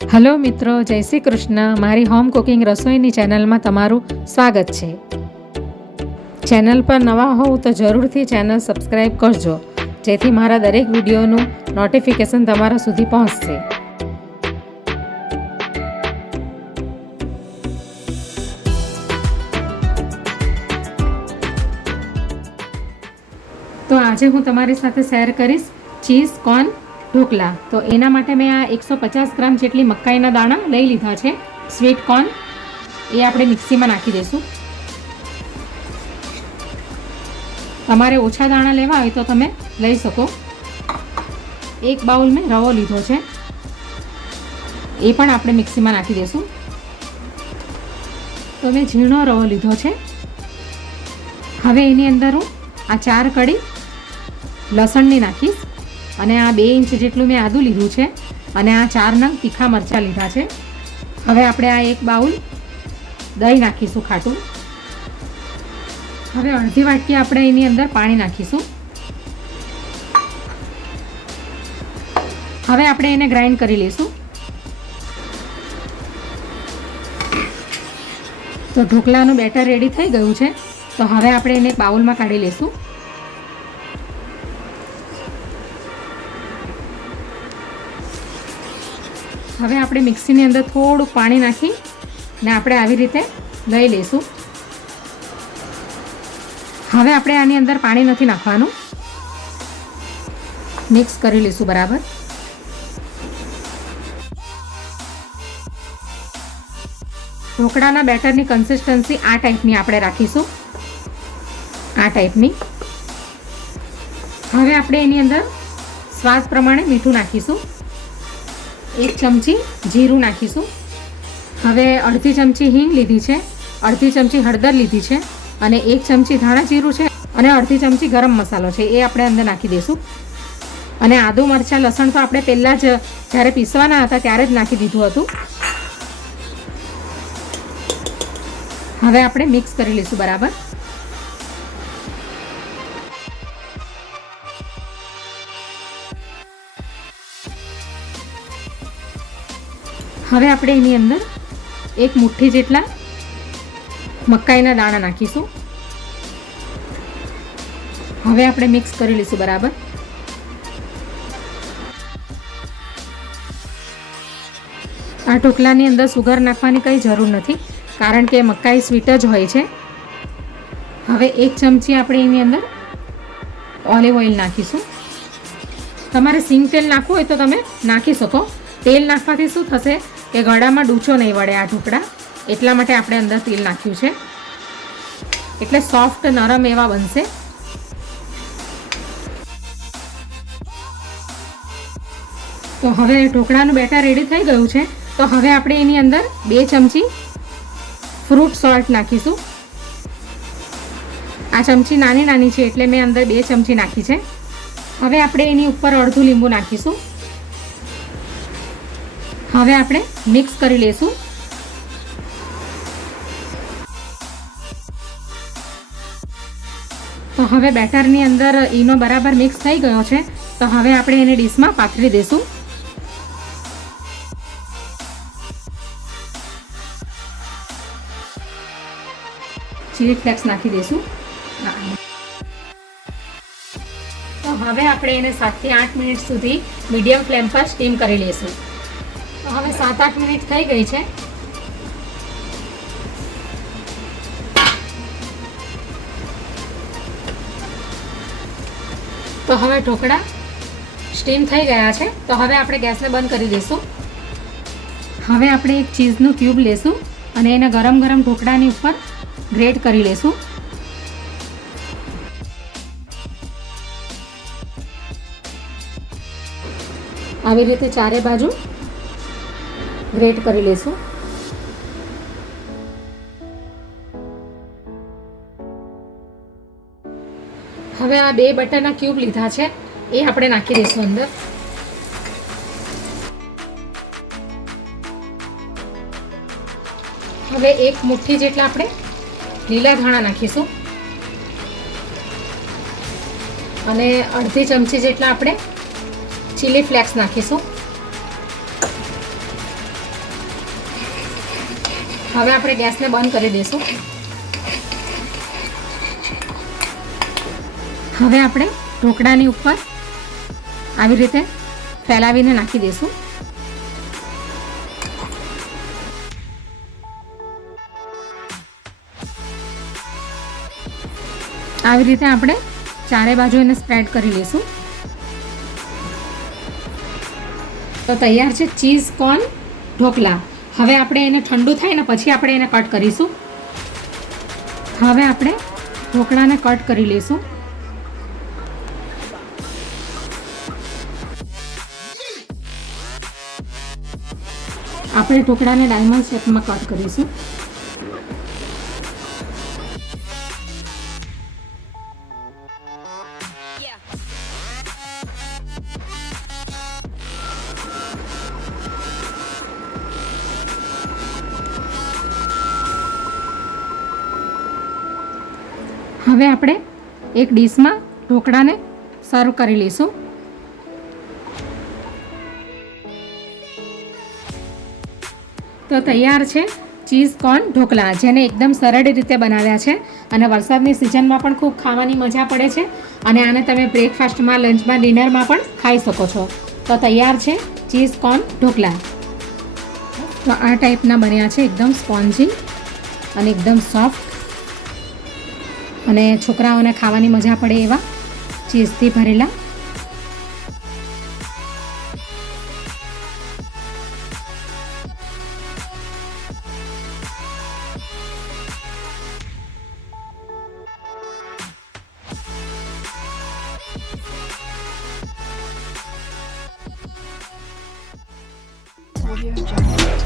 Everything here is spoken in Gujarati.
હલો મિત્રો, જય શ્રી કૃષ્ણ. મારી હોમ કુકિંગ રસોઈની ચેનલમાં તમારું સ્વાગત છે. ચેનલ પર નવા હોવ તો જરૂરથી ચેનલ સબસ્ક્રાઈબ કરજો, જેથી મારા દરેક વિડીયોનું નોટિફિકેશન તમારા સુધી પહોંચશે. તો આજે હું તમારી સાથે શેર કરીશ ચીઝ કોર્ન ઢોકલા. તો એના માટે મેં આ 150 ગ્રામ જેટલી મકાઈના દાણા લઈ લીધા છે. સ્વીટ કોર્ન એ આપણે મિક્સીમાં નાખી દઈશું. તમારે ઓછા દાણા લેવા હોય તો તમે લઈ શકો. એક બાઉલ મેં રવો લીધો છે, એ પણ આપણે મિક્સીમાં નાખી દઈશું. તો મેં ઝીણો રવો લીધો છે. હવે એની અંદર હું આ 4 કળી લસણની નાખીશ, અને આ 2 ઇંચ જેટલું મેં આદું લીધું છે, અને આ 4 નંગ તીખા મરચાં લીધા છે. હવે આપણે આ એક બાઉલ દહીં નાખીશું ખાટું. હવે અડધી વાટકી આપણે એની અંદર પાણી નાખીશું. હવે આપણે એને ગ્રાઇન્ડ કરી લઈશું. તો ઢોકલાનું બેટર રેડી થઈ ગયું છે. તો હવે આપણે એને એક બાઉલમાં કાઢી લઈશું. હવે આપણે મિક્સીની અંદર થોડું પાણી નાખી ને આપણે આવી રીતે લઈ લઈશું. હવે આપણે આની અંદર પાણી નથી નાખવાનું, મિક્સ કરી લઈશું બરાબર. ઢોકળાના બેટરની કન્સિસ્ટન્સી આ ટાઈપની આપણે રાખીશું, આ ટાઈપની. હવે આપણે એની અંદર સ્વાદ પ્રમાણે મીઠું નાખીશું. 1 ચમચી જીરું નાખીશું. હવે અડધી ચમચી હિંગ લીધી છે, અડધી ચમચી હળદર લીધી છે, અને 1 ચમચી ધાણા જીરું છે, અને અડધી ચમચી ગરમ મસાલો છે, એ આપણે અંદર નાખી દઈશું. અને આદુ મરચાં લસણ તો આપણે પહેલાં જ જ્યારે પીસવાના હતા ત્યારે જ નાખી દીધું હતું. હવે આપણે મિક્સ કરી લઈશું બરાબર. હવે આપણે એની અંદર 1 મુઠ્ઠી જેટલા મકાઈના દાણા નાખીશું. હવે આપણે મિક્સ કરી લઈશું બરાબર. આ ઢોકલાની અંદર સુગર નાખવાની કંઈ જરૂર નથી, કારણ કે મકાઈ સ્વીટ જ હોય છે. હવે 1 ચમચી આપણે એની અંદર ઓલિવ ઓઇલ નાખીશું. તમારે સિંગ તેલ નાખવું હોય તો તમે નાખી શકો. તેલ નાખવાથી શું થશે કે ગળામાં ડૂચો નહીં વળે આ ઢોકળા, એટલા માટે આપણે અંદર તેલ નાખ્યું છે. એટલે સોફ્ટ નરમ એવા બનશે. તો હવે ઢોકળાનું બેટર રેડી થઈ ગયું છે. તો હવે આપણે એની અંદર 2 ચમચી ફ્રૂટ સોલ્ટ નાખીશું. આ ચમચી નાની નાની છે એટલે મેં અંદર 2 ચમચી નાખી છે. હવે આપણે એની ઉપર અડધું લીંબુ નાખીશું. હવે આપણે મિક્સ કરી લઈશું. તો હવે બેટરની અંદર ઈનો બરાબર મિક્સ થઈ ગયો છે. તો હવે આપણે એને ડીશમાં પાથરી દઈશું. ચીલી ફ્લેક્સ નાખી દઈશું. તો હવે આપણે એને 7 થી 8 મિનિટ સુધી મીડિયમ ફ્લેમ પર સ્ટીમ કરી લઈશું. તો હવે 7-8 મિનિટ થઈ ગઈ છે. તો હવે ઢોકળા સ્ટીમ થઈ ગયા છે. તો હવે આપણે ગેસને બંધ કરી દઈશું. હવે આપણે એક ચીઝનું ક્યુબ લેશું અને એને ગરમ ગરમ ઢોકળાની ઉપર ગ્રેટ કરી લેશું. આવી રીતે ચારે બાજુ ગ્રેટ કરી લેશું. હવે આ 2 બટરના ક્યુબ લીધા છે, એ આપણે નાખી દઈશું અંદર. હવે 1 મુઠ્ઠી જેટલા આપણે લીલા ધાણા નાખીશું, અને અડધી ચમચી જેટલા આપણે ચીલી ફ્લેક્સ નાખીશું. હવે આપણે ગેસને બંધ કરી દઈશું. હવે આપણે ઢોકળાની ઉપર આવી રીતે ફેલાવીને નાખી દઈશું. આવી રીતે આપણે ચારે બાજુ એને સ્પ્રેડ કરી લઈશું. તો તૈયાર છે ચીઝ કોર્ન ઢોકળા. હવે આપણે એને ઠંડુ થાય ને પછી આપણે એને કટ કરીશું. હવે આપણે ઢોકળાને કટ કરી લઈશું. આપણે ઢોકળાને ડાયમંડ શેપમાં કટ કરીશું. હવે આપણે એક ડીશમાં ઢોકળાને સર્વ કરી લઈશું. તો તૈયાર છે ચીઝ કોર્ન ઢોકળા, જેને એકદમ સરળ રીતે બનાવ્યા છે અને વરસાદની સિઝનમાં પણ ખૂબ ખાવાની મજા પડે છે. અને આને તમે બ્રેકફાસ્ટમાં, લંચમાં, ડિનરમાં પણ ખાઈ શકો છો. તો તૈયાર છે ચીઝ કોર્ન ઢોકળા. તો આ ટાઈપના બન્યા છે, એકદમ સ્પોન્જી અને એકદમ સોફ્ટ, અને છોકરાઓને ખાવાની મજા પડે એવા ચીઝથી ભરેલા. Audio Jungle.